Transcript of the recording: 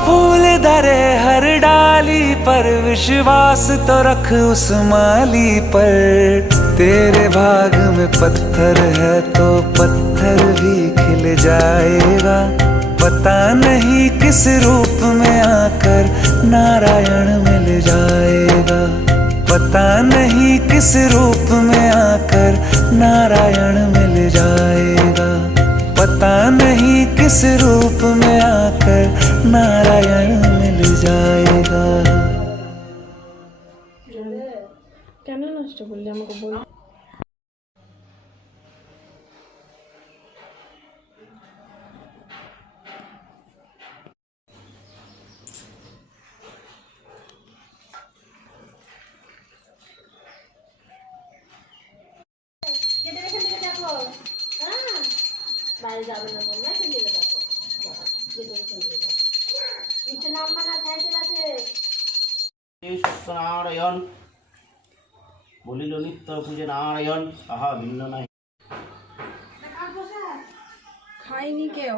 फूल धरे हर डाली पर विश्वास तो रख उस माली पर। तेरे भाग में पत्थर है तो पत्थर भी खिल जाएगा। पता नहीं किस रूप में आकर नारायण मिल जाएगा। पता नहीं किस रूप में आकर नारायण मिल जाएगा। पता नहीं किस रूप में आकर नारायण मिल जाएगा। কেন নষ্ট করলি আমাকে বল। বাইরে যাবে না বললে এখান থেকে দেখো নিচে নামবা না সাইকেল আছে। সত্যনারায়ণ বলিল নিত্য পূজে নারায়ণ আহা ভিন্ন নাই। খাইনি কেউ।